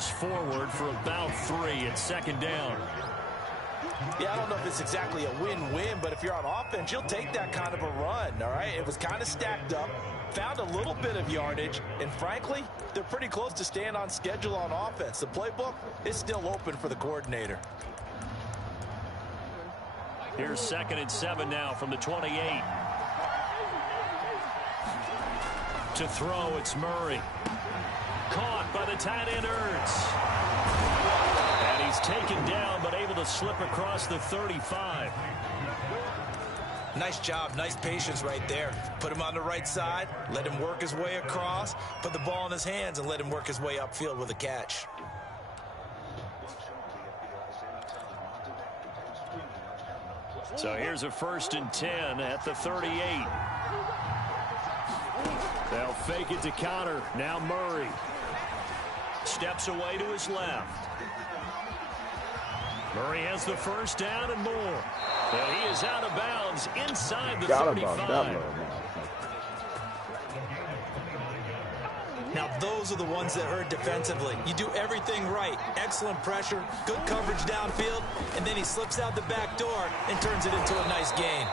this forward for about 3. It's second down. Yeah, I don't know if it's exactly a win-win, but if you're on offense, you'll take that kind of a run, all right? It was kind of stacked up, found a little bit of yardage, and frankly, they're pretty close to staying on schedule on offense. The playbook is still open for the coordinator. Here's 2nd and 7 now from the 28. To throw, it's Murray. Caught by the tight end, Ertz. And he's taken down, but able to slip across the 35. Nice job, nice patience right there. Put him on the right side, let him work his way across, put the ball in his hands, and let him work his way upfield with a catch. So here's a 1st and 10 at the 38. They'll fake it to counter. Now Murray steps away to his left. Murray has the 1st down and more. And he is out of bounds inside the 35. Now those are the ones that hurt defensively. You do everything right. Excellent pressure, good coverage downfield, and then he slips out the back door and turns it into a nice gain.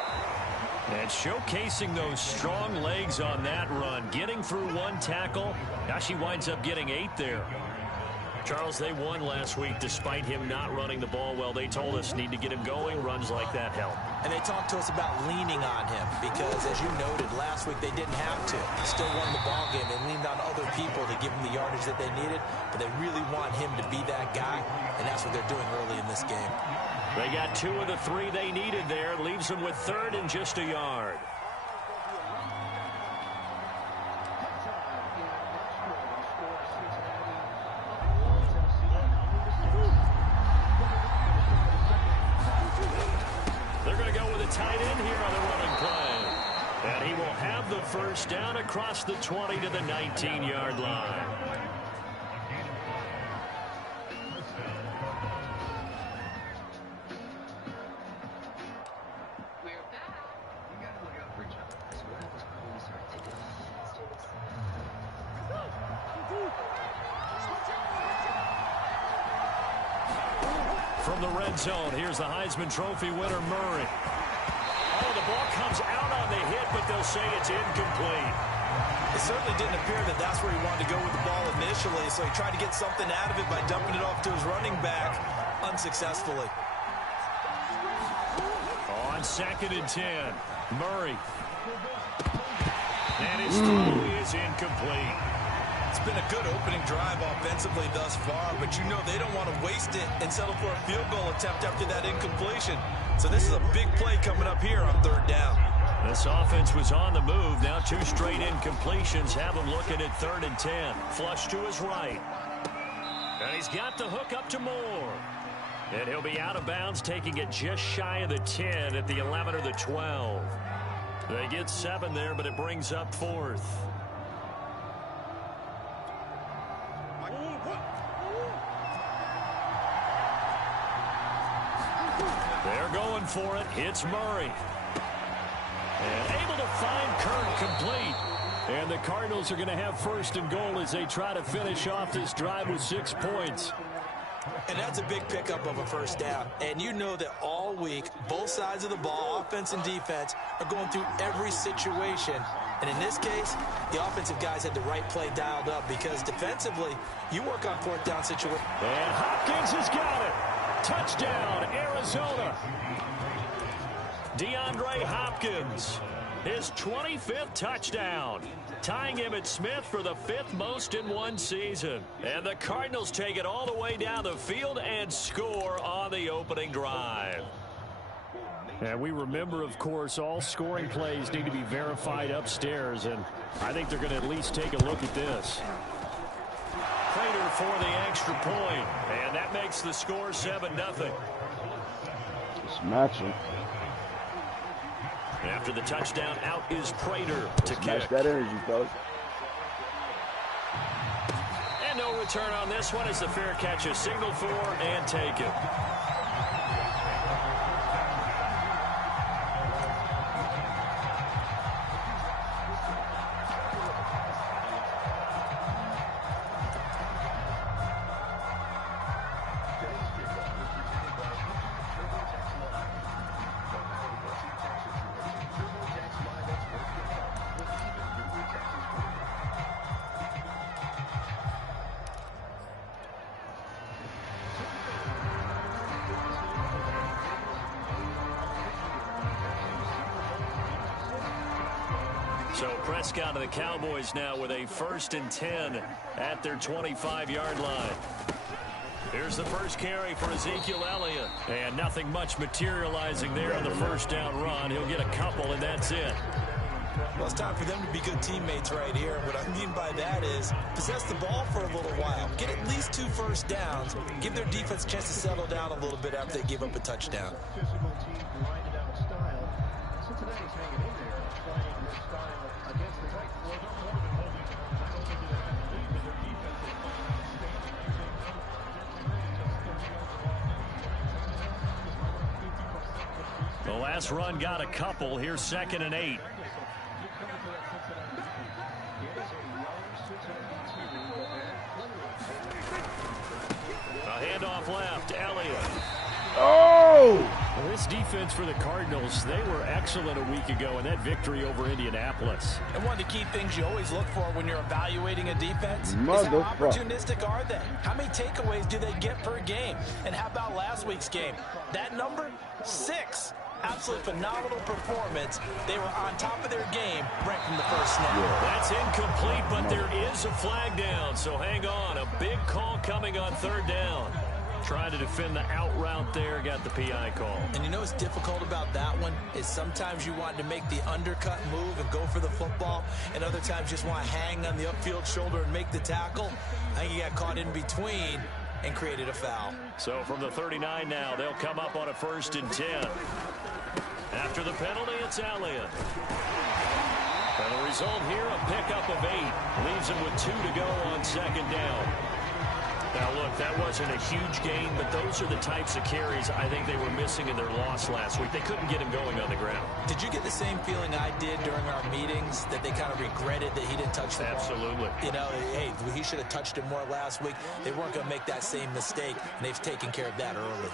And showcasing those strong legs on that run. Getting through 1 tackle. Now she winds up getting 8 there. Charles, they won last week despite him not running the ball well. They told us need to get him going. Runs like that help. And they talked to us about leaning on him because, as you noted, last week they didn't have to. Still won the ball game. They leaned on other people to give him the yardage that they needed, but they really want him to be that guy, and that's what they're doing early in this game. They got 2 of the 3 they needed there. Leaves them with 3rd and just a yard. They're going to go with a tight end here on the running play. And he will have the 1st down across the 20 to the 19-yard line. From the red zone, here's the Heisman Trophy winner, Murray. Oh, the ball comes out on the hit, but they'll say it's incomplete. It certainly didn't appear that that's where he wanted to go with the ball initially, so he tried to get something out of it by dumping it off to his running back unsuccessfully. On 2nd and 10, Murray. And his throw is incomplete. It's been a good opening drive offensively thus far, but you know they don't want to waste it and settle for a field goal attempt after that incompletion. So this is a big play coming up here on 3rd down. This offense was on the move. Now 2 straight incompletions have him looking at 3rd and 10. Flush to his right. And he's got the hook up to Moore. And he'll be out of bounds, taking it just shy of the 10 at the 11 or the 12. They get 7 there, but it brings up 4th. They're going for it. It's Murray. And able to find Kirk complete. And the Cardinals are going to have 1st and goal as they try to finish off this drive with 6 points. And that's a big pickup of a 1st down. And you know that all week, both sides of the ball, offense and defense, are going through every situation. And in this case, the offensive guys had the right play dialed up because defensively, you work on 4th down situations. And Hopkins has got it. Touchdown, Arizona. DeAndre Hopkins, his 25th touchdown, tying him at Smith for the 5th most in one season. And the Cardinals take it all the way down the field and score on the opening drive. And we remember, of course, all scoring plays need to be verified upstairs, and I think they're going to at least take a look at this. Prater for the extra point, and that makes the score 7-0. It's matching. After the touchdown, out is Prater to kick. Match that energy, fellas. And no return on this one as the fair catch is signaled for and taken. So Prescott of the Cowboys now with a 1st and 10 at their 25-yard line. Here's the first carry for Ezekiel Elliott. And nothing much materializing there on the first down run. He'll get a couple, and that's it. Well, it's time for them to be good teammates right here. What I mean by that is possess the ball for a little while. Get at least 2 first downs. Give their defense a chance to settle down a little bit after they give up a touchdown. The last run got a couple. Here's 2nd and 8. A handoff left. Elliott. Oh! Well, this defense for the Cardinals, they were excellent a week ago in that victory over Indianapolis. And one of the key things you always look for when you're evaluating a defense is how opportunistic are they? How many takeaways do they get per game? And how about last week's game? That number? 6. Absolutely phenomenal performance. They were on top of their game right from the first snap. Yeah. That's incomplete, but there is a flag down, so hang on. A big call coming on 3rd down. Trying to defend the out route there, got the PI call. And you know what's difficult about that one is sometimes you want to make the undercut move and go for the football, and other times just want to hang on the upfield shoulder and make the tackle. I think he got caught in between and created a foul. So from the 39 now, they'll come up on a 1st and 10. After the penalty, it's Elliott. And the result here, a pickup of 8. Leaves him with 2 to go on 2nd down. Now, look, that wasn't a huge gain, but those are the types of carries I think they were missing in their loss last week. They couldn't get him going on the ground. Did you get the same feeling I did during our meetings, that they kind of regretted that he didn't touch the ball? Absolutely. You know, hey, he should have touched it more last week. They weren't going to make that same mistake, and they've taken care of that early.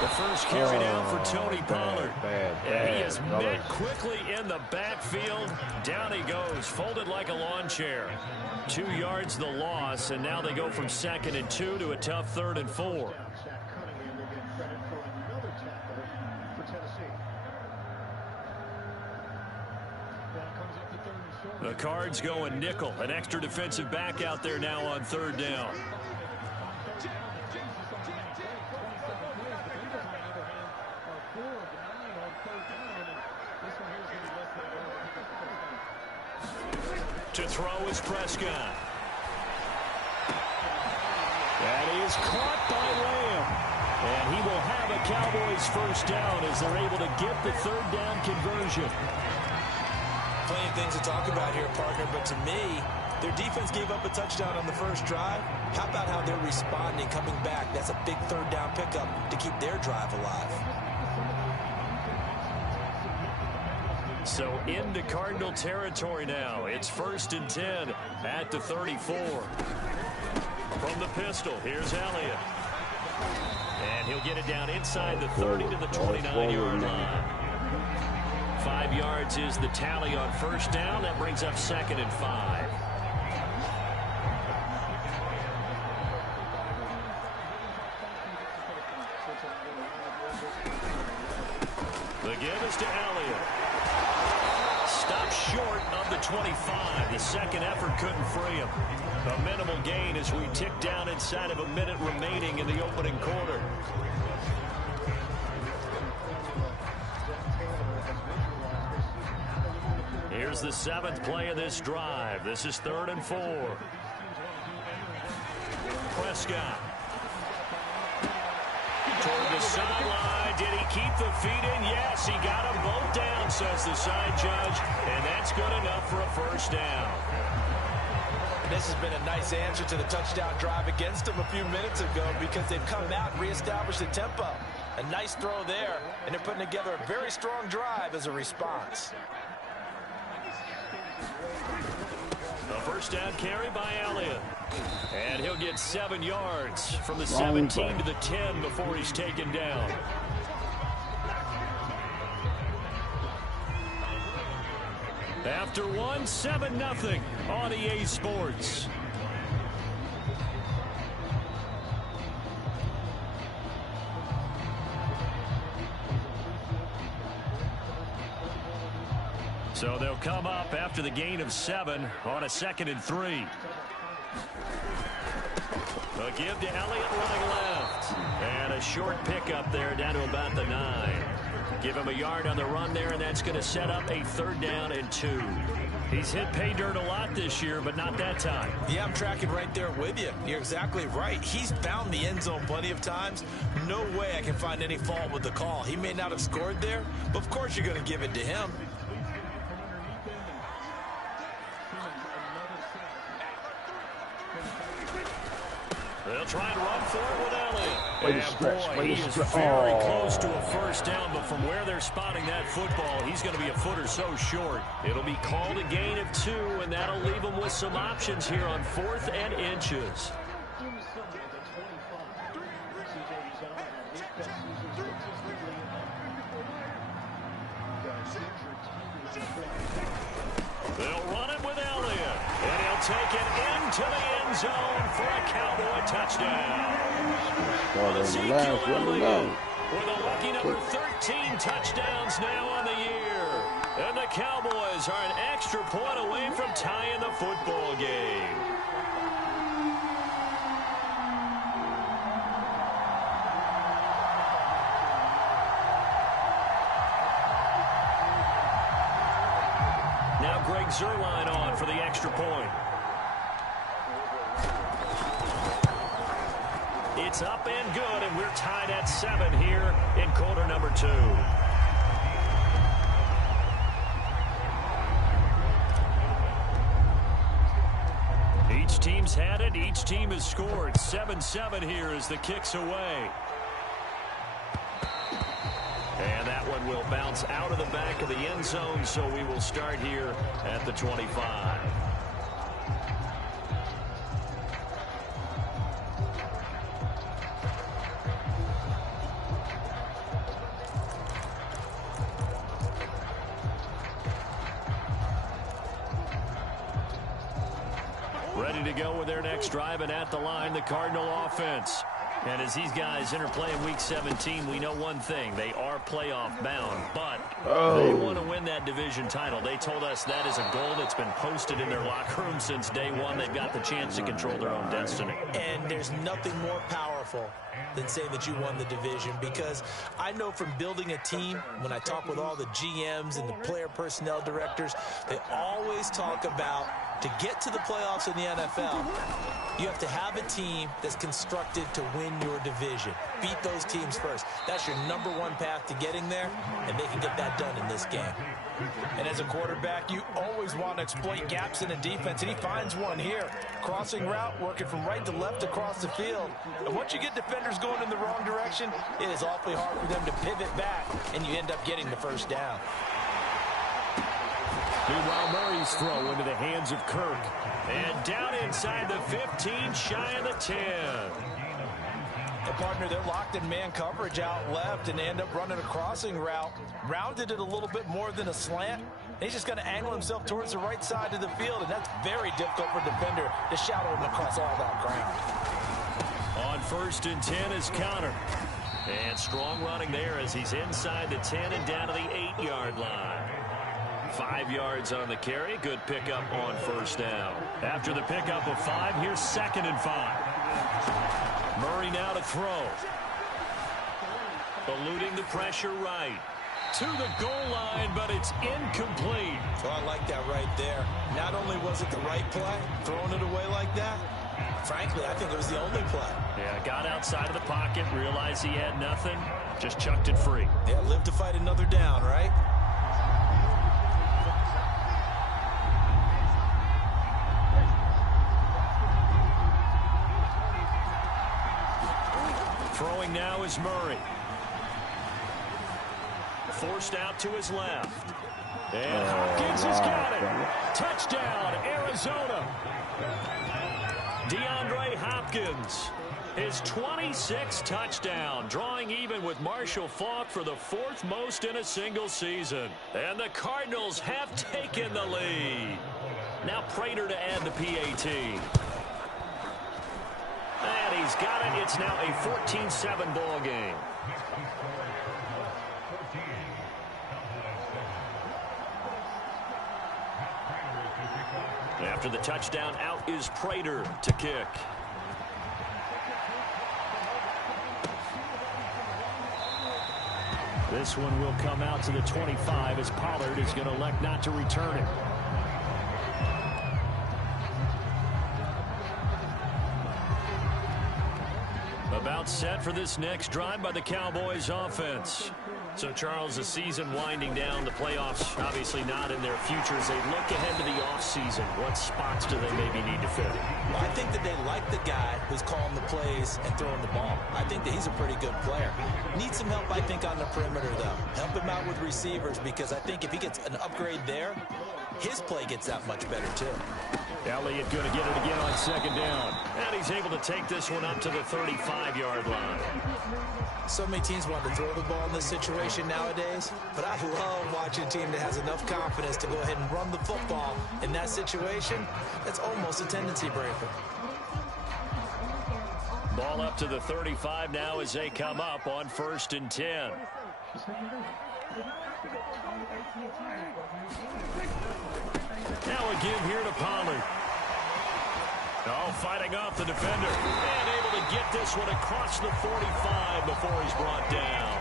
The first carry down for Tony Pollard. Bad. He is met quickly in the backfield. Down he goes, folded like a lawn chair. 2 yards the loss, and now they go from 2nd and 2 to a tough 3rd and 4. The Cards going nickel. An extra defensive back out there now on 3rd down. To throw is Prescott. And he is caught by Lamb. And he will have a Cowboys first down as they're able to get the 3rd down conversion. Plenty of things to talk about here, partner, but to me, their defense gave up a touchdown on the first drive. How about how they're responding, coming back? That's a big 3rd down pickup to keep their drive alive. So into Cardinal territory now. It's 1st and 10 at the 34. From the pistol, here's Elliott. And he'll get it down inside the 30 to the 29-yard line. 5 yards is the tally on 1st down. That brings up 2nd and 5. The give is to Elliott. Stopped short of the 25. The second effort couldn't free him. A minimal gain as we tick down inside of a minute remaining in the opening quarter. Here's the 7th play of this drive. This is 3rd and 4. Prescott. Toward the sideline. Did he keep the feet in? Yes, he got them both down, says the side judge. And that's good enough for a first down. This has been a nice answer to the touchdown drive against them a few minutes ago because they've come out and reestablished the tempo. A nice throw there, and they're putting together a very strong drive as a response. A first down carry by Elliott. And he'll get 7 yards from the 17 to the 10 before he's taken down. After one, 7-0 on EA Sports. come up after the gain of 7 on a 2nd and 3. A give to Elliott running left. And a short pickup there down to about the 9. Give him a yard on the run there, and that's going to set up a 3rd down and 2. He's hit pay dirt a lot this year, but not that time. Yeah, I'm tracking right there with you. You're exactly right. He's found the end zone plenty of times. No way I can find any fault with the call. He may not have scored there, but of course you're going to give it to him. They'll try to run for it with Elliott. And boy, he is very close to a 1st down, but from where they're spotting that football, he's going to be a foot or so short. It'll be called a gain of 2, and that'll leave him with some options here on 4th and inches. They'll run it with Elliott, and he'll take it into the end zone for a Cowboy touchdown. Ezekiel Elliott with a lucky number 13 touchdowns now on the year. And the Cowboys are an extra point away from tying the football game. Now Greg Zuerlein on for the extra point. It's up and good, and we're tied at 7 here in quarter number 2. Each team's had it. Each team has scored. 7-7 here as the kick's away. And that one will bounce out of the back of the end zone, so we will start here at the 25. Ready to go with their next drive, and at the line, the Cardinal offense. And as these guys interplay in Week 17, we know one thing. They are playoff bound, but they want to win that division title. They told us that is a goal that's been posted in their locker room since day one. They've got the chance to control their own destiny. And there's nothing more powerful than saying that you won the division, because I know from building a team, when I talk with all the GMs and the player personnel directors, they always talk about to get to the playoffs in the NFL, you have to have a team that's constructed to win your division. Beat those teams first. That's your #1 path to getting there, and they can get that done in this game. And as a quarterback, you always want to exploit gaps in a defense, and he finds one here. Crossing route, working from right to left across the field. And once you get defenders going in the wrong direction, it is awfully hard for them to pivot back, and you end up getting the 1st down. Meanwhile, Murray's throw into the hands of Kirk. And down inside the 15, shy of the 10. And partner, they're locked in man coverage out left, and they end up running a crossing route. Rounded it a little bit more than a slant. And he's just going to angle himself towards the right side of the field, and that's very difficult for a defender to shadow him across all that ground. On 1st and 10 is Connor. And strong running there as he's inside the 10 and down to the 8-yard line. 5 yards on the carry. Good pickup on 1st down. After the pickup of 5, here's 2nd and 5. Murray now to throw. Eluding the pressure right. To the goal line, but it's incomplete. So I like that right there. Not only was it the right play, throwing it away like that, frankly, I think it was the only play. Yeah, got outside of the pocket, realized he had nothing, just chucked it free. Yeah, live to fight another down, right? Throwing now is Murray. Forced out to his left. And Hopkins has got it. Touchdown, Arizona. DeAndre Hopkins, his 26th touchdown, drawing even with Marshall Faulk for the 4th most in a single season. And the Cardinals have taken the lead. Now Prater to add the PAT. And he's got it. It's now a 14-7 ball game. After the touchdown, out is Prater to kick. This one will come out to the 25 as Pollard is going to elect not to return it. About set for this next drive by the Cowboys offense. So, Charles, the season winding down, the playoffs obviously not in their future. As they look ahead to the offseason, what spots do they maybe need to fill? Well, I think that they like the guy who's calling the plays and throwing the ball. I think that he's a pretty good player. Needs some help, I think, on the perimeter, though. Help him out with receivers, because I think if he gets an upgrade there, his play gets that much better, too. Elliott going to get it again on second down. And he's able to take this one up to the 35-yard line. So many teams want to throw the ball in this situation nowadays, but I love watching a team that has enough confidence to go ahead and run the football in that situation. That's almost a tendency breaker. Ball up to the 35 now as they come up on 1st and 10. Now a give here to Pollard. Oh, fighting off the defender. And able to get this one across the 45 before he's brought down.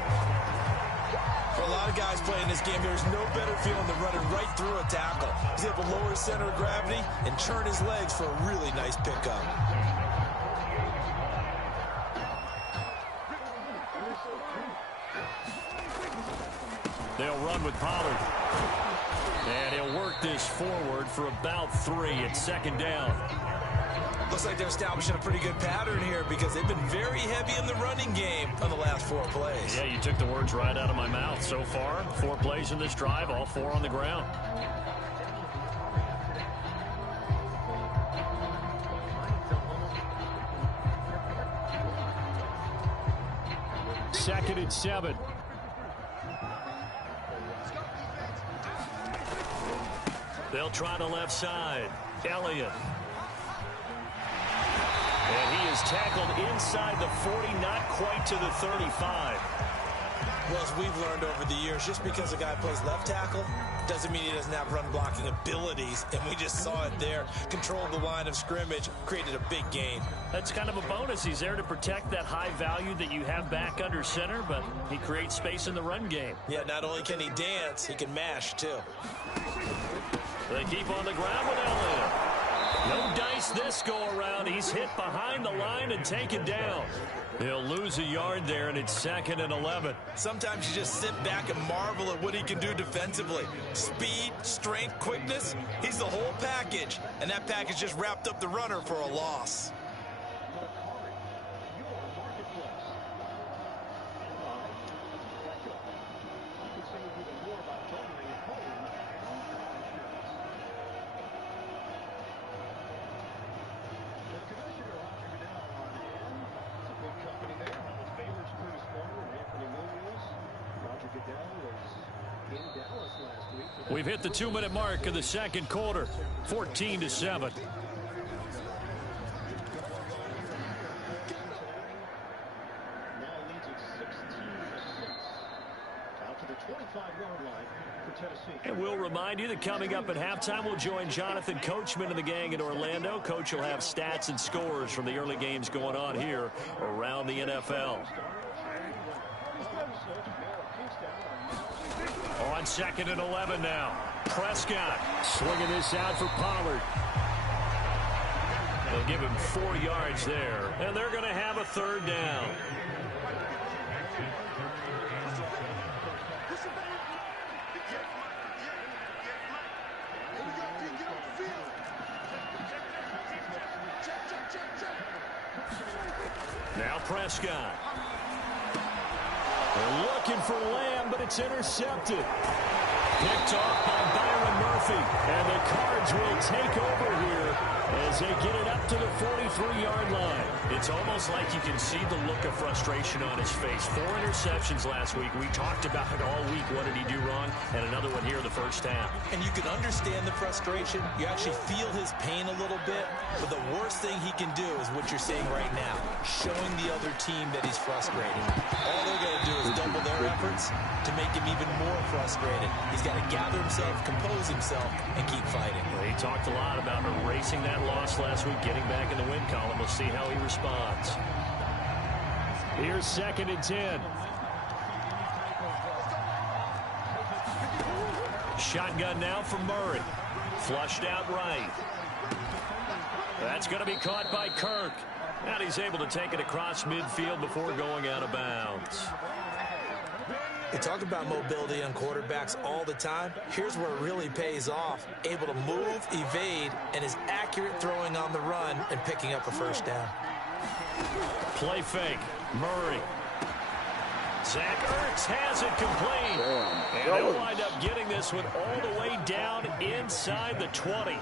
For a lot of guys playing this game, there's no better feeling than running right through a tackle. He's able to lower his center of gravity and churn his legs for a really nice pickup. They'll run with Pollard. And he'll work this forward for about 3 at second down. Looks like they're establishing a pretty good pattern here, because they've been very heavy in the running game on the last 4 plays. Yeah, you took the words right out of my mouth. So far, 4 plays in this drive, all 4 on the ground. Second and 7. They'll try the left side. Elliott. And he is tackled inside the 40, not quite to the 35. Well, as we've learned over the years, just because a guy plays left tackle doesn't mean he doesn't have run blocking abilities. And we just saw it there. Controlled the line of scrimmage, created a big gain. That's kind of a bonus. He's there to protect that high value that you have back under center, but he creates space in the run game. Yeah, not only can he dance, he can mash, too. They keep on the ground with Elliott. No dice this go-around. He's hit behind the line and taken down. He'll lose a yard there, and it's 2nd and 11. Sometimes you just sit back and marvel at what he can do defensively. Speed, strength, quickness, he's the whole package. And that package just wrapped up the runner for a loss. We've hit the 2-minute mark of the second quarter, 14-7. And we'll remind you that coming up at halftime, we'll join Jonathan Coachman and the gang in Orlando. Coach will have stats and scores from the early games going on here around the NFL. On 2nd and 11 now. Prescott swinging this out for Pollard. They'll give him 4 yards there, and they're going to have a 3rd down. Now Prescott. They're looking for Lamb, but it's intercepted. Picked off by Byron Murphy. And the Cards will take over here as they get it up to the 43-yard line. It's almost like you can see the look of frustration on his face. 4 interceptions last week. We talked about it all week. What did he do wrong? And another one here in the first half. And you can understand the frustration. You actually feel his pain a little bit. But the worst thing he can do is what you're seeing right now, showing the other team that he's frustrated. All they're going to do is double their efforts to make him even more frustrated. He's got to gather himself, compose himself, and keep fighting. Well, he talked a lot about erasing that loss last week, getting back in the win column. We'll see how he responds. Here's 2nd and 10. Shotgun now from Murray. Flushed out right. That's going to be caught by Kirk. And he's able to take it across midfield before going out of bounds. They talk about mobility on quarterbacks all the time. Here's where it really pays off. Able to move, evade, and is accurate throwing on the run and picking up a first down. Play fake. Murray. Zach Ertz has it complete. And they'll wind up getting this one all the way down inside the 20.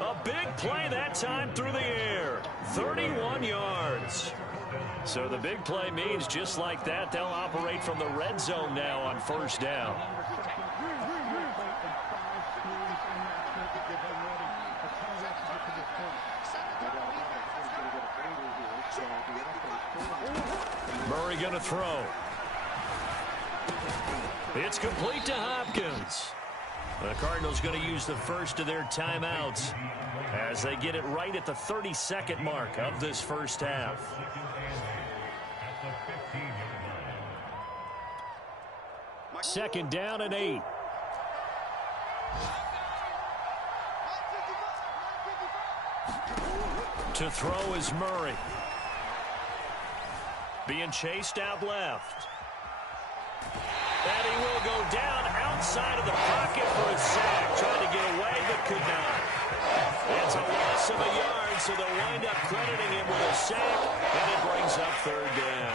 A big play that time through the air. 31 yards. So the big play means just like that, they'll operate from the red zone now on first down. Murray going to throw. It's complete to Hopkins. The Cardinals going to use the first of their timeouts as they get it right at the 32nd mark of this first half. Second down and 8. To throw is Murray. Being chased out left. And he will go down outside of the pocket for a sack. Trying to get away, but could not. It's a loss of a yard, so they'll wind up crediting him with a sack, and it brings up 3rd down.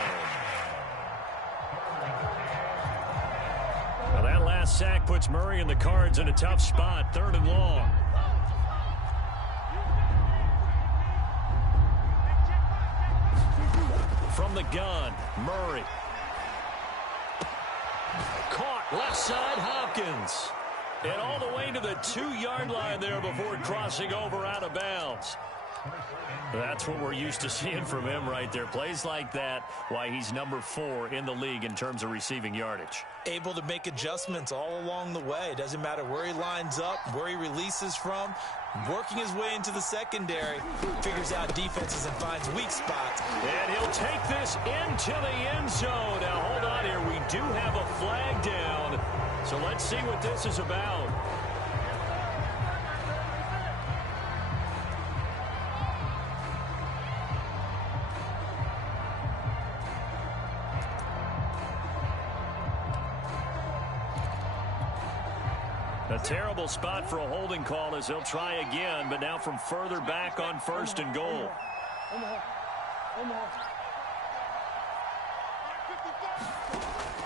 Now that last sack puts Murray and the Cards in a tough spot, 3rd and long. From the gun, Murray. Caught left side, Hopkins. And all the way to the 2-yard line there before crossing over out of bounds. That's what we're used to seeing from him right there. Plays like that, why he's number 4 in the league in terms of receiving yardage. Able to make adjustments all along the way. Doesn't matter where he lines up, where he releases from. Working his way into the secondary, figures out defenses and finds weak spots. And he'll take this into the end zone. Now, hold on here. We do have a flag down. So let's see what this is about. A terrible spot for a holding call as they'll try again, but now from further back on 1st and goal.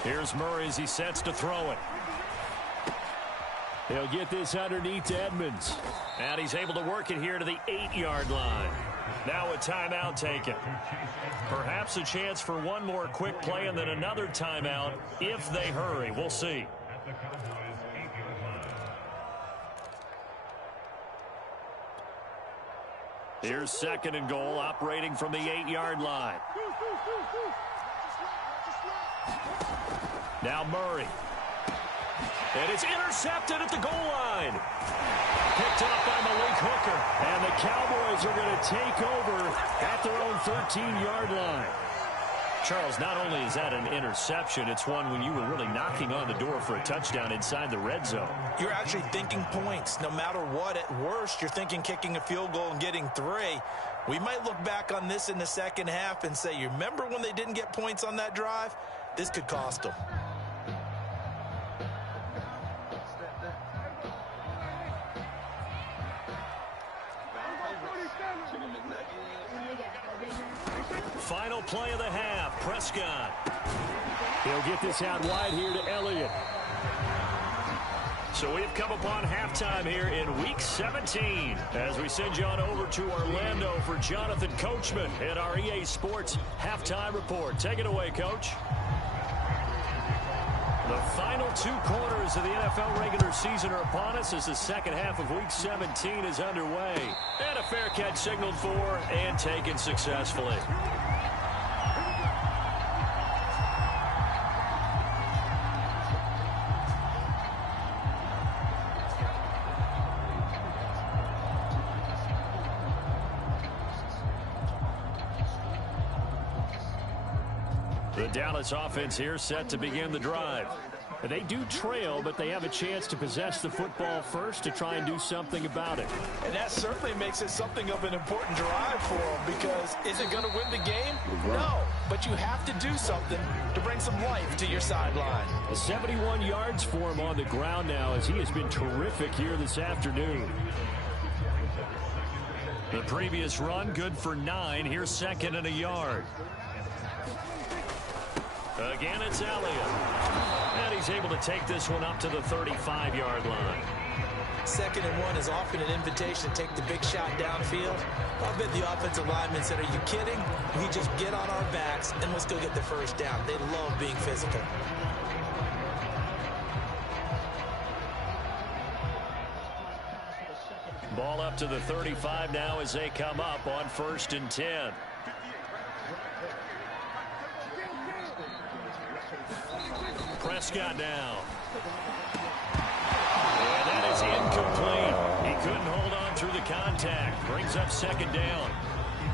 Here's Murray as he sets to throw it. He'll get this underneath to Edmonds. And he's able to work it here to the 8-yard line. Now a timeout taken. Perhaps a chance for one more quick play and then another timeout if they hurry. We'll see. Here's 2nd and goal, operating from the 8-yard line. Now Murray. And it's intercepted at the goal line. Picked up by Malik Hooker. And the Cowboys are going to take over at their own 13-yard line. Charles, not only is that an interception, it's one when you were really knocking on the door for a touchdown inside the red zone. You're actually thinking points. No matter what, at worst, you're thinking kicking a field goal and getting 3. We might look back on this in the second half and say, you remember when they didn't get points on that drive? This could cost them. Final play of the half, Prescott. He'll get this out wide here to Elliott. So we've come upon halftime here in Week 17 as we send you on over to Orlando for Jonathan Coachman in our EA Sports Halftime Report. Take it away, Coach. The final 2 quarters of the NFL regular season are upon us as the second half of Week 17 is underway. And a fair catch signaled for and taken successfully. The Dallas offense here set to begin the drive. They do trail, but they have a chance to possess the football first to try and do something about it. And that certainly makes it something of an important drive for them, because is it going to win the game? No, but you have to do something to bring some life to your sideline. 71 yards for him on the ground now as he has been terrific here this afternoon. The previous run good for 9. Here's second and a yard. Again, it's Elliott. And he's able to take this one up to the 35-yard line. 2nd and 1 is often an invitation to take the big shot downfield. I bet the offensive lineman said, are you kidding? We just get on our backs and let's go get the first down. They love being physical. Ball up to the 35 now as they come up on 1st and 10. Prescott now. And that is incomplete. He couldn't hold on through the contact. Brings up 2nd down.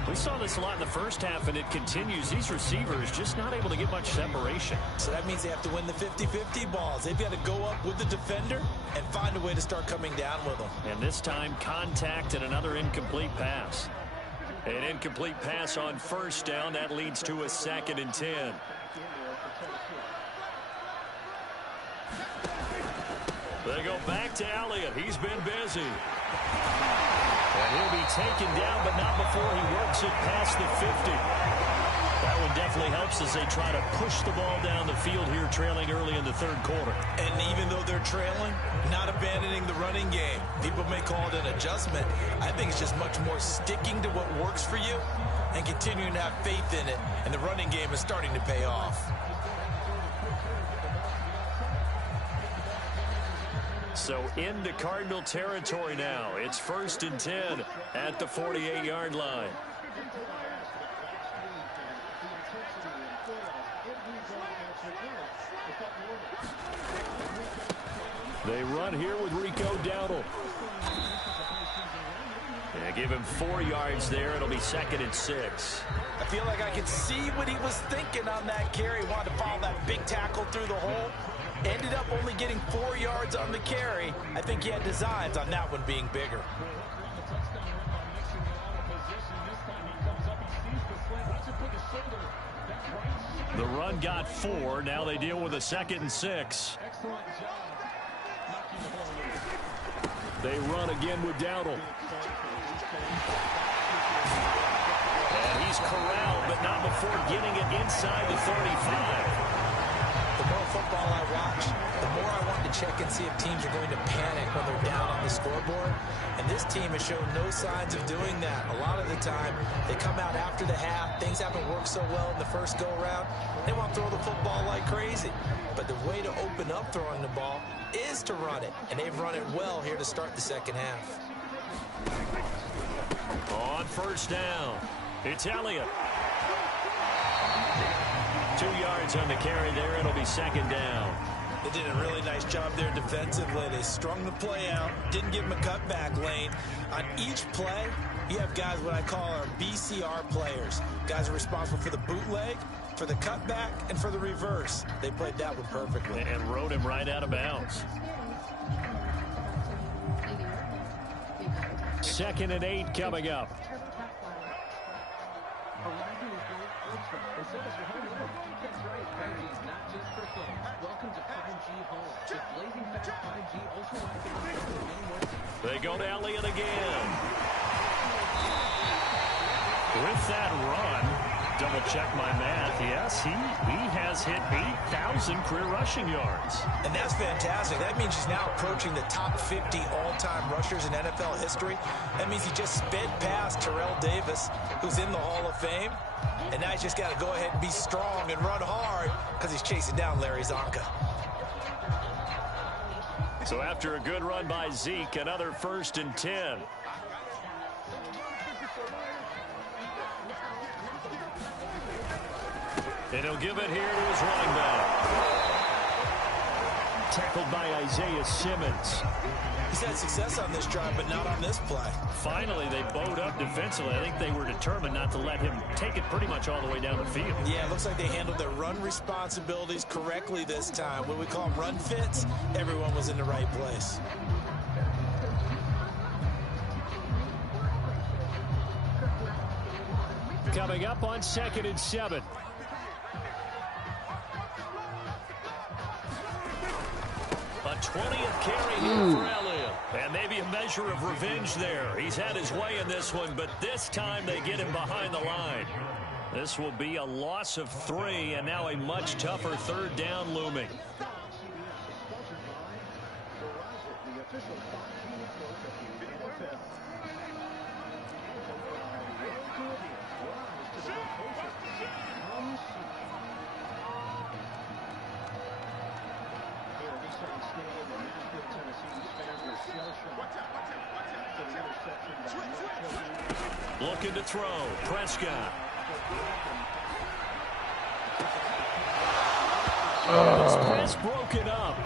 We saw this a lot in the first half, and it continues. These receivers just not able to get much separation. So that means they have to win the 50-50 balls. They've got to go up with the defender and find a way to start coming down with them. And this time, contact and another incomplete pass. An incomplete pass on 1st down. That leads to a 2nd and 10. They go back to Elliott. He's been busy. And he'll be taken down, but not before he works it past the 50. That one definitely helps as they try to push the ball down the field here, trailing early in the 3rd quarter. And even though they're trailing, not abandoning the running game. People may call it an adjustment. I think it's just much more sticking to what works for you and continuing to have faith in it. And the running game is starting to pay off. So into Cardinal territory now. It's 1st and 10 at the 48-yard line. They run here with Rico Dowdle. They give him 4 yards there. It'll be 2nd and 6. I feel like I could see what he was thinking on that carry. He wanted to follow that big tackle through the hole. Ended up only getting 4 yards on the carry. I think he had designs on that one being bigger. The run got 4. Now they deal with a 2nd and 6. They run again with Dowdle. And he's corralled, but not before getting it inside the 35. The more football I watch, the more I want to check and see if teams are going to panic when they're down on the scoreboard. And this team has shown no signs of doing that. A lot of the time, they come out after the half. Things haven't worked so well in the first go-around. They want to throw the football like crazy. But the way to open up throwing the ball is to run it. And they've run it well here to start the 2nd half. On 1st down, it's Elliott. 2 yards on the carry there. It'll be 2nd down. They did a really nice job there defensively. They strung the play out, didn't give him a cutback lane. On each play, you have guys what I call our BCR players. Guys are responsible for the bootleg, for the cutback, and for the reverse. They played that one perfectly. And rode him right out of bounds. 2nd and 8 coming up. They go to Elliott again. With that run, double check my math. Yes, he has hit 8,000 career rushing yards. And that's fantastic. That means he's now approaching the top 50 all-time rushers in NFL history. That means he just sped past Terrell Davis, who's in the Hall of Fame. And now he's just got to go ahead and be strong and run hard because he's chasing down Larry Zonka. So after a good run by Zeke, another 1st and 10. And he'll give it here to his running back. Tackled by Isaiah Simmons. He's had success on this drive, but not on this play. Finally, they bowed up defensively. I think they were determined not to let him take it pretty much all the way down the field. Yeah, it looks like they handled their run responsibilities correctly this time. What we call them run fits, everyone was in the right place. Coming up on 2nd and 7. A 20th carry here for Elliott. And maybe a measure of revenge there. He's had his way in this one, but this time they get him behind the line. This will be a loss of 3, and now a much tougher 3rd down looming. Looking to throw. Prescott. This pass broken up.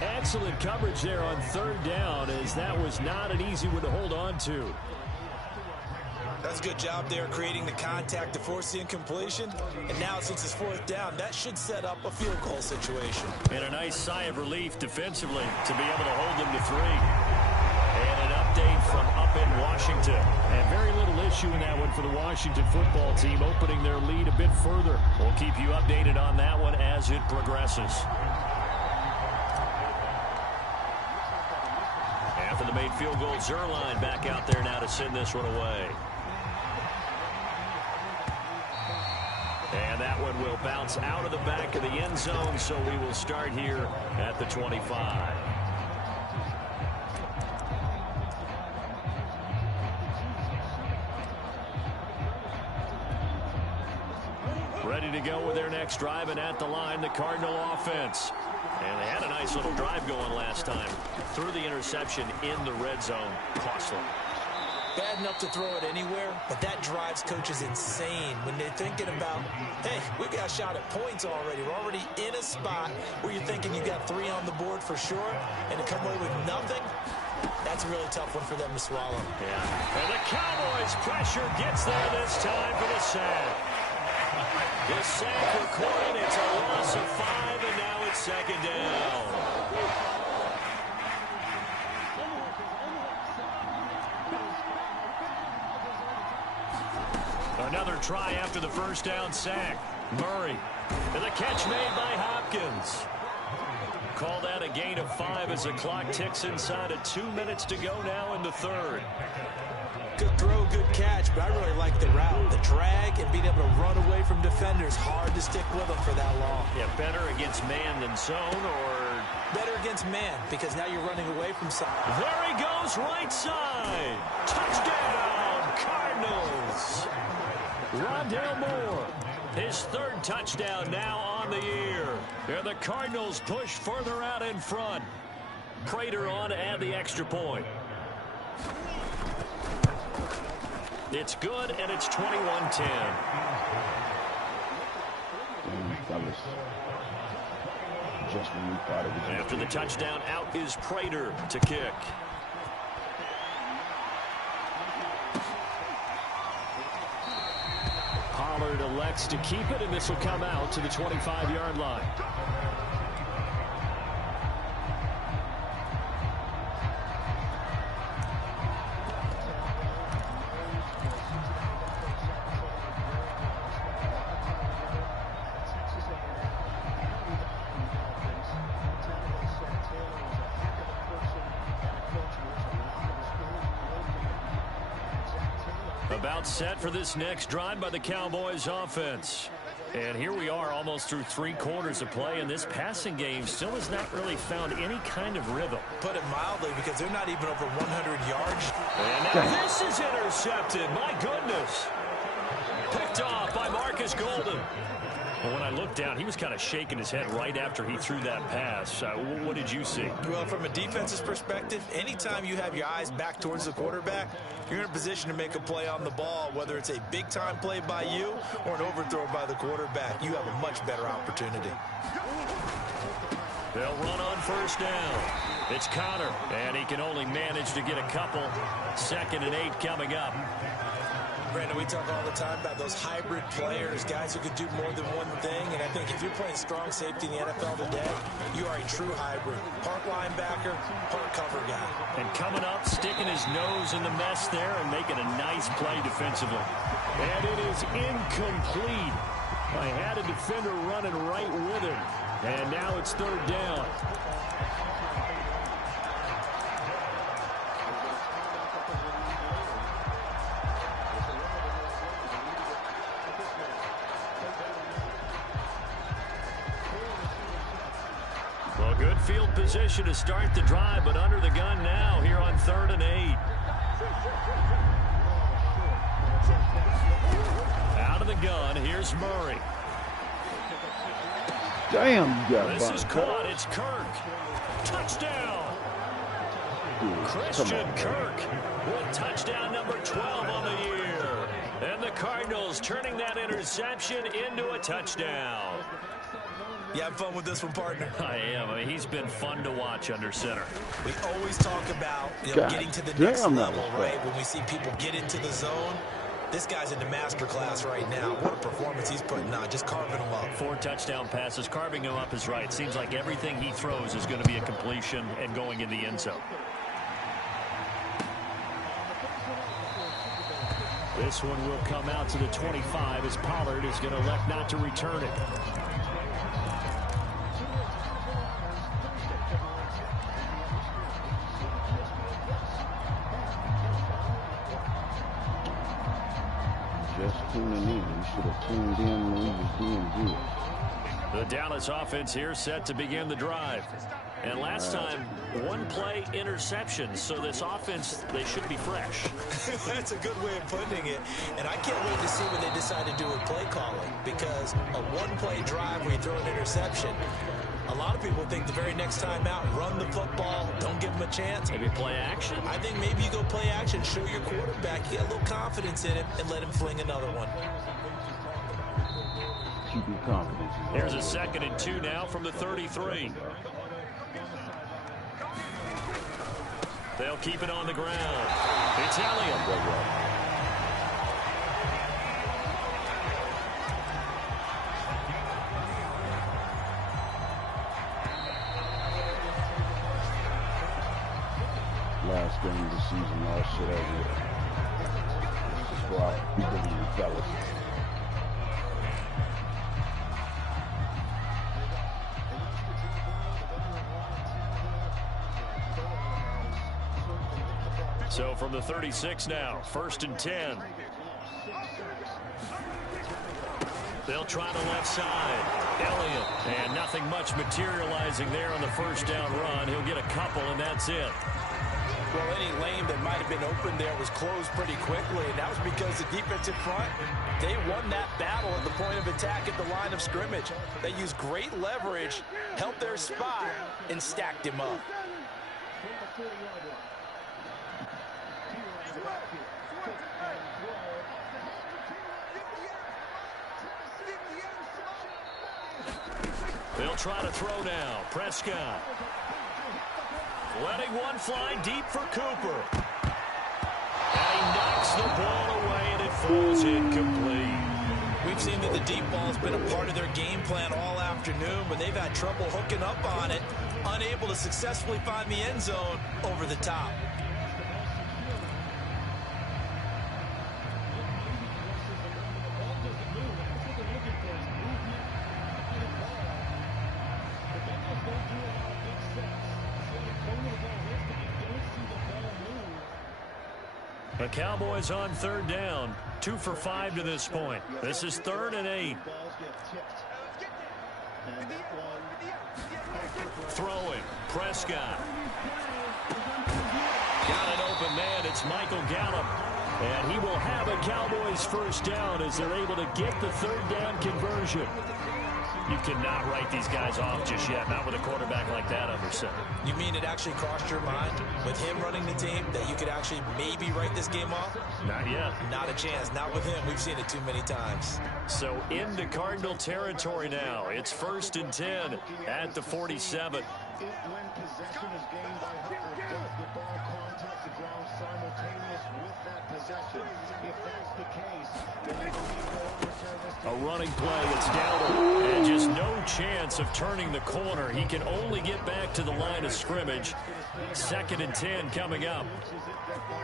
Excellent coverage there on 3rd down, as that was not an easy one to hold on to. That's a good job there creating the contact to force the incompletion. And now since it's 4th down, that should set up a field goal situation. And a nice sigh of relief defensively to be able to hold them to 3. And an update from up in Washington. And very little issue in that one for the Washington football team, opening their lead a bit further. We'll keep you updated on that one as it progresses. After the made field goal, Zerline back out there now to send this one away. And that one will bounce out of the back of the end zone, so we will start here at the 25. Ready to go with their next drive, and at the line, the Cardinal offense. And they had a nice little drive going last time. Threw the interception in the red zone. Costly. Bad enough to throw it anywhere, but that drives coaches insane when they're thinking about, hey, we got a shot at points already. We're already in a spot where you're thinking you got 3 on the board for sure, and to come away with nothing, that's a really tough one for them to swallow. Yeah. And the Cowboys pressure gets there this time for the sack. The sack recorded. It's a loss of 5, and now it's 2nd down. Another try after the 1st down sack. Murray. And the catch made by Hopkins. Call that a gain of 5 as the clock ticks inside of 2 minutes to go now in the 3rd. Good throw, good catch, but I really like the route. The drag and being able to run away from defenders. Hard to stick with them for that long. Yeah, better against man than zone, or... Better against man, because now you're running away from something. There he goes, right side. Touchdown, Cardinals. Rondale Moore, his 3rd touchdown now on the year. And the Cardinals push further out in front. Prater on to add the extra point. It's good, and it's 21-10. After the touchdown, out is Prater to kick. Pollard elects to keep it, and this will come out to the 25-yard line. About set for this next drive by the Cowboys offense. And here we are almost through 3 quarters of play, and this passing game still has not really found any kind of rhythm. Put it mildly, because they're not even over 100 yards. And now this is intercepted. My goodness. Picked off by Marcus Golden. Well, when I looked down, he was kind of shaking his head right after he threw that pass. What did you see? Well, from a defense's perspective, anytime you have your eyes back towards the quarterback, you're in a position to make a play on the ball, whether it's a big-time play by you or an overthrow by the quarterback. You have a much better opportunity. They'll run on first down. It's Connor, and he can only manage to get a couple. 2nd and 8 coming up. Brandon, we talk all the time about those hybrid players, guys who could do more than one thing. And I think if you're playing strong safety in the NFL today, you are a true hybrid. Part linebacker, part cover guy. And coming up, sticking his nose in the mess there and making a nice play defensively. And it is incomplete. I had a defender running right with him. And now it's 3rd down. Well, good field position to start the drive, but under the gun now here on 3rd and 8. Out of the gun, here's Murray. Damn, you got This is caught. It's Kirk. Touchdown. Christian Kirk with touchdown number 12 on the year. And the Cardinals turning that interception into a touchdown. You having fun with this one, partner? I am. I mean, he's been fun to watch under center. We always talk about getting to the next level, right? When we see people get into the zone, this guy's in the master class right now. What a performance he's putting on, just carving them up. 4 touchdown passes. Carving him up is right. Seems like everything he throws is going to be a completion and going in the end zone. This one will come out to the 25 as Pollard is going to elect not to return it. Just tuning in. You should have tuned in when we was doing good. The Dallas offense here set to begin the drive. And last time, 1 play interception. So this offense, they should be fresh. That's a good way of putting it. And I can't wait to see what they decide to do with play calling. Because a 1-play drive where you throw an interception, a lot of people think the very next time out, run the football, don't give them a chance. Maybe play action. I think maybe you go play action, show your quarterback, you get a little confidence in him, and let him fling another one. Keep your confidence. Here's a 2nd and 2 now from the 33. They'll keep it on the ground. It's Elliott. Last game of the season, all shit over. This is why BW fellas. So from the 36 now, 1st and 10. They'll try the left side. Elliott. And nothing much materializing there on the 1st down run. He'll get a couple, and that's it. Well, any lane that might have been open there was closed pretty quickly, and that was because the defensive front, they won that battle at the point of attack at the line of scrimmage. They used great leverage, held their spot, and stacked him up. They'll try to throw now. Prescott. Letting one fly deep for Cooper. And he knocks the ball away, and it falls incomplete. We've seen that the deep ball has been a part of their game plan all afternoon, but they've had trouble hooking up on it, unable to successfully find the end zone over the top. The Cowboys on third down. 2 for 5 to this point. This is 3rd and 8. Throwing. Prescott. Got an open man. It's Michael Gallup. And he will have a Cowboys first down as they're able to get the third down conversion. You cannot write these guys off just yet, not with a quarterback like that under center. You mean it actually crossed your mind with him running the team that you could actually maybe write this game off? Not yet. Not a chance. Not with him. We've seen it too many times. So into Cardinal territory now. It's 1st and 10 at the 47. When possession is gained by Hooker, does the ball contact the ground simultaneous with that possession? If that's the case, then they will be more return this A running play. It's Dowdle. And just no chance of turning the corner. He can only get back to the line of scrimmage. 2nd and 10 coming up.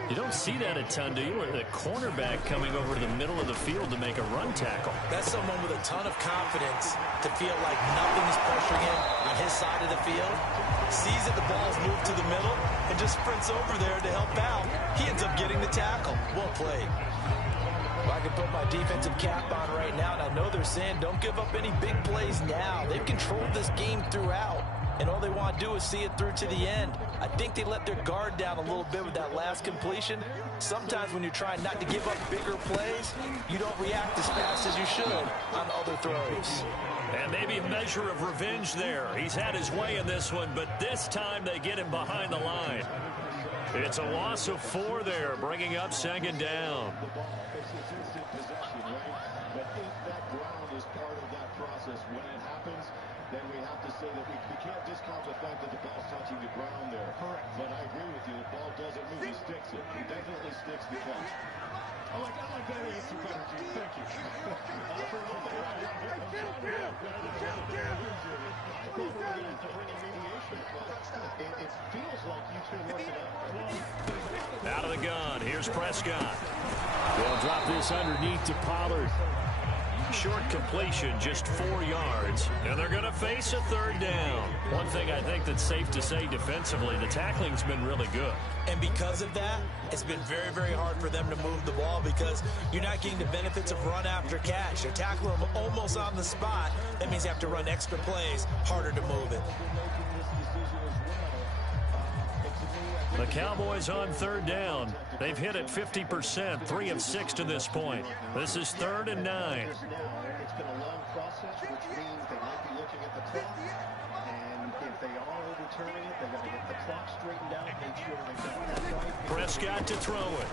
You don't see that a ton, do you? With a cornerback coming over to the middle of the field to make a run tackle. That's someone with a ton of confidence to feel like nothing is pressuring him on his side of the field. Sees that the ball's moved to the middle and just sprints over there to help out. He ends up getting the tackle. Well played. Well, I can put my defensive cap on right now, and I know they're saying don't give up any big plays now. They've controlled this game throughout, and all they want to do is see it through to the end. I think they let their guard down a little bit with that last completion. Sometimes when you're trying not to give up bigger plays, you don't react as fast as you should on other throws. And maybe a measure of revenge there. He's had his way in this one, but this time they get him behind the line. It's a loss of 4 there, bringing up 2nd down. But if that ground is part of that process, when it happens, then we have to say that we can't discount the fact that the ball's touching the ground there. Correct. But I agree with you. The ball doesn't move. He sticks it. He definitely sticks the catch. I like that answer better, Gene. Thank you. It feels like you two work it out. Out of the gun. Here's Prescott. They'll drop this underneath to Pollard. Short completion, just 4 yards. And they're going to face a 3rd down. One thing I think that's safe to say defensively, the tackling's been really good. And because of that, it's been very, very hard for them to move the ball because you're not getting the benefits of run after catch. They're tackling them almost on the spot. That means you have to run extra plays, harder to move it. The Cowboys on 3rd down. They've hit it 50%, 3 of 6 to this point. This is 3rd and 9. It's been a long process, which means they might be looking at the clock. And if they are overturning it, they've got to get the clock straightened out, make sure they got that right. Prescott to throw it.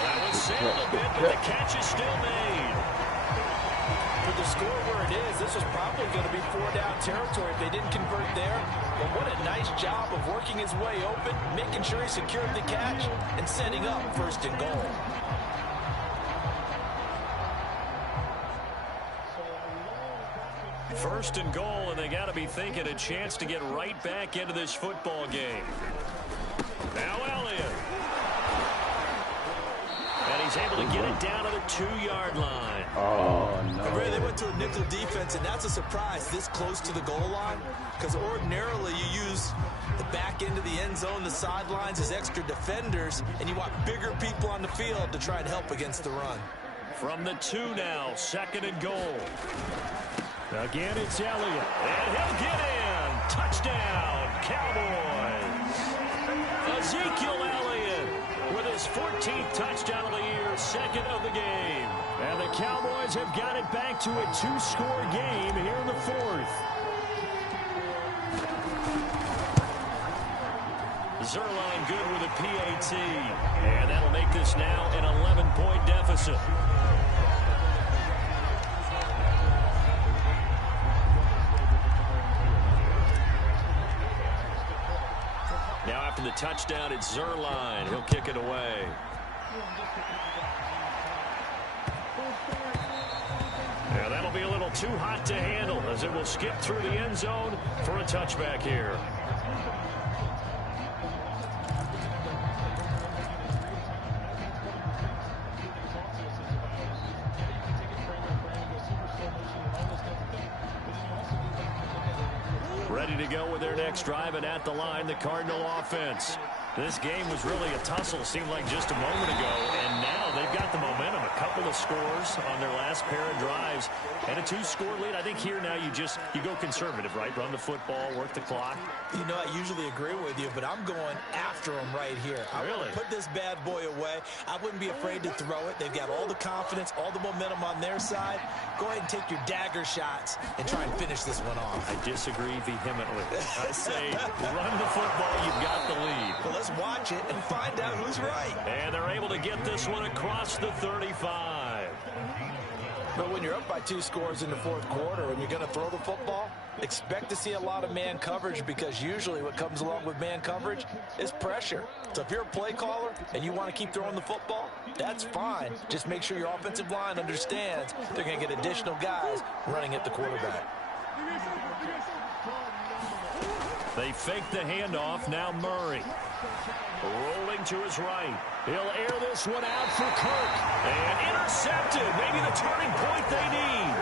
That was sailed a bit, but the catch is still made. For the score where it is, this was probably going to be 4-down territory if they didn't convert there. But what a nice job of working his way open, making sure he secured the catch, and setting up 1st and goal. First and goal, and they got to be thinking a chance to get right back into this football game. Now Elliott. And he's able to get it down to the 2-yard line. Oh, no. They went to a nickel defense, and that's a surprise this close to the goal line, because ordinarily you use the back end of the end zone, the sidelines as extra defenders, and you want bigger people on the field to try and help against the run. From the 2 now, 2nd and goal. Again, it's Elliott, and he'll get in. Touchdown, Cowboys. Ezekiel Elliott with his 14th touchdown of the year, 2nd of the game. And the Cowboys have got it back to a 2-score game here in the 4th. Zerline good with a PAT. And that'll make this now an 11-point deficit. Now after the touchdown, it's Zerline. He'll kick it away. Yeah, that'll be a little too hot to handle as it will skip through the end zone for a touchback here. Ready to go with their next drive, and at the line, the Cardinal offense. This game was really a tussle, seemed like just a moment ago, and now they've got the momentum. A couple of scores on their last pair of drives and a 2-score lead. I think here now you go conservative, right? Run the football, work the clock. You know, I usually agree with you, but I'm going after them right here. I really put this bad boy away. I wouldn't be afraid to throw it. They've got all the confidence, all the momentum on their side. Go ahead and take your dagger shots and try and finish this one off. I disagree vehemently. I say run the football, you've got the lead. Well, let's watch it and find out who's right. And they're able to get this one across the 35. But when you're up by 2 scores in the fourth quarter and you're going to throw the football, expect to see a lot of man coverage, because usually what comes along with man coverage is pressure. So if you're a play caller and you want to keep throwing the football, that's fine. Just make sure your offensive line understands they're going to get additional guys running at the quarterback. They fake the handoff. Now Murray rolling to his right. He'll air this one out for Kirk. And intercepted. Maybe the turning point they need.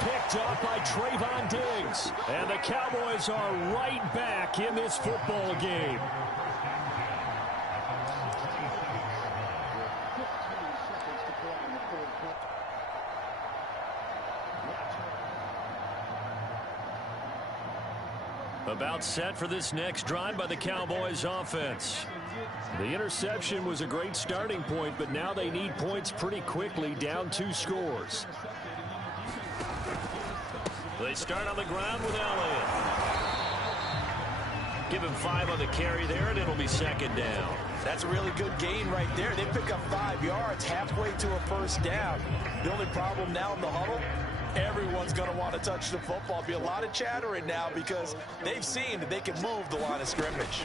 Picked up by Trayvon Diggs. And the Cowboys are right back in this football game. About set for this next drive by the Cowboys offense. The interception was a great starting point, but now they need points pretty quickly, down 2 scores. They start on the ground with Elliott. Give him 5 on the carry there, and it'll be second down. That's a really good gain right there. They pick up 5 yards halfway to a first down. The only problem now in the huddle, everyone's going to want to touch the football. Be a lot of chattering now because they've seen that they can move the line of scrimmage.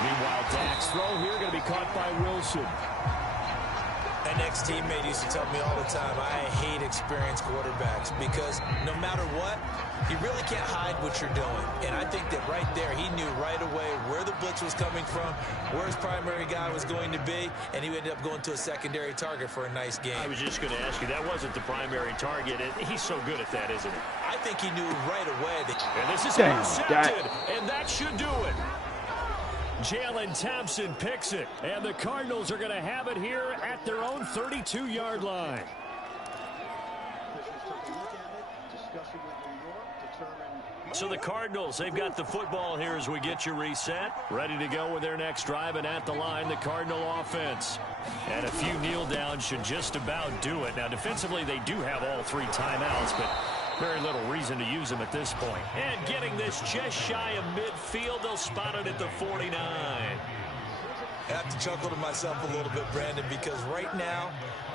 Meanwhile, Dak's throw here going to be caught by Wilson. An ex-teammate used to tell me all the time, I hate experienced quarterbacks because no matter what, you really can't hide what you're doing. And I think that right there, he knew right away where the blitz was coming from, where his primary guy was going to be, and he ended up going to a secondary target for a nice game. I was just going to ask you, that wasn't the primary target. He's so good at that, isn't he? I think he knew right away that. And this is intercepted, and that should do it. Jalen Thompson picks it, and the Cardinals are going to have it here at their own 32-yard line. So the Cardinals, they've got the football here as we get you reset. Ready to go with their next drive, and at the line, the Cardinal offense. And a few kneel downs should just about do it. Now, defensively, they do have all 3 timeouts, but very little reason to use them at this point. And getting this just shy of midfield, they'll spot it at the 49. I have to chuckle to myself a little bit, Brandon, because right now,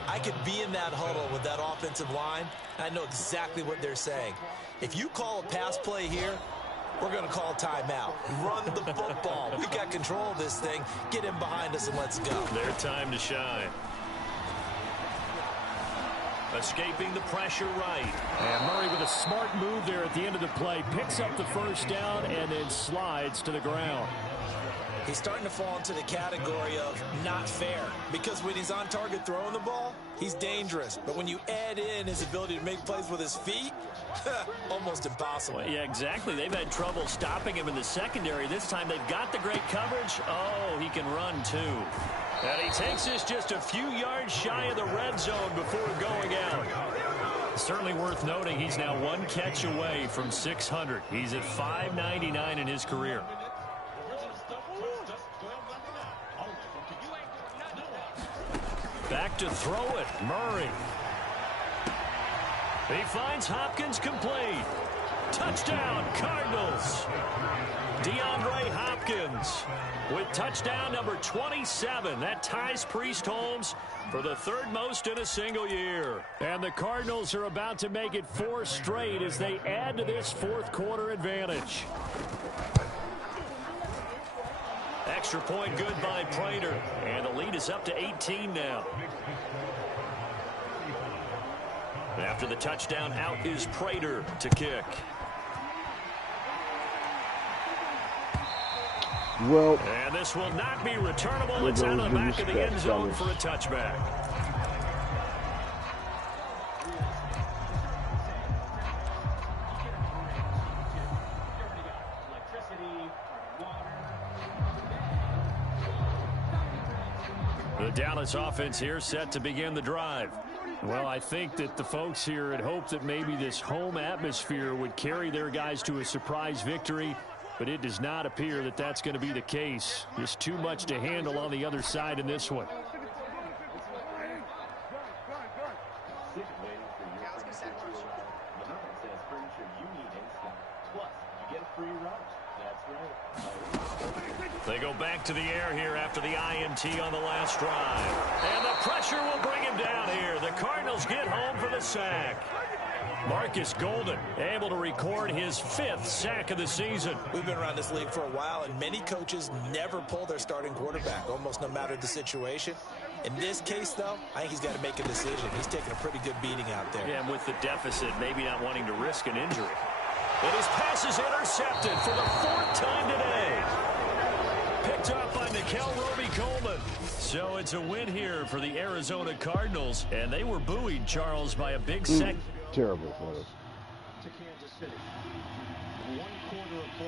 I could be in that huddle with that offensive line. I know exactly what they're saying. If you call a pass play here, we're going to call timeout. Run the football. We got control of this thing. Get him behind us and let's go. Their time to shine. Escaping the pressure right. And Murray with a smart move there at the end of the play. Picks up the first down and then slides to the ground. He's starting to fall into the category of not fair, because when he's on target throwing the ball, he's dangerous. But when you add in his ability to make plays with his feet, almost impossible. Well, yeah, exactly. They've had trouble stopping him in the secondary. This time they've got the great coverage. Oh, he can run too. And he takes this just a few yards shy of the red zone before going out. Certainly worth noting he's now 1 catch away from 600. He's at 599 in his career. Back to throw it, Murray. He finds Hopkins complete. Touchdown, Cardinals. DeAndre Hopkins with touchdown number 27. That ties Priest Holmes for the 3rd most in a single year. And the Cardinals are about to make it 4 straight as they add to this 4th quarter advantage. Extra point good by Prater. And the lead is up to 18 now. After the touchdown, out is Prater to kick. Well, and this will not be returnable. It's out of the back of the end zone for a touchback. The Dallas offense here set to begin the drive. Well, I think that the folks here had hoped that maybe this home atmosphere would carry their guys to a surprise victory, but it does not appear that that's going to be the case. Just too much to handle on the other side in this one. They go back to the air here after the INT on the last drive. And the pressure will bring him down here. The Cardinals get home for the sack. Marcus Golden able to record his 5th sack of the season. We've been around this league for a while, and many coaches never pull their starting quarterback, almost no matter the situation. In this case, though, I think he's got to make a decision. He's taking a pretty good beating out there. Yeah, and with the deficit, maybe not wanting to risk an injury. And his pass is intercepted for the 4th time today. Picked up by Nickel Roby-Coleman. So it's a win here for the Arizona Cardinals. And they were buoyed, Charles, by a big sack. Terrible, fellas. To Kansas City. 1 quarter of play.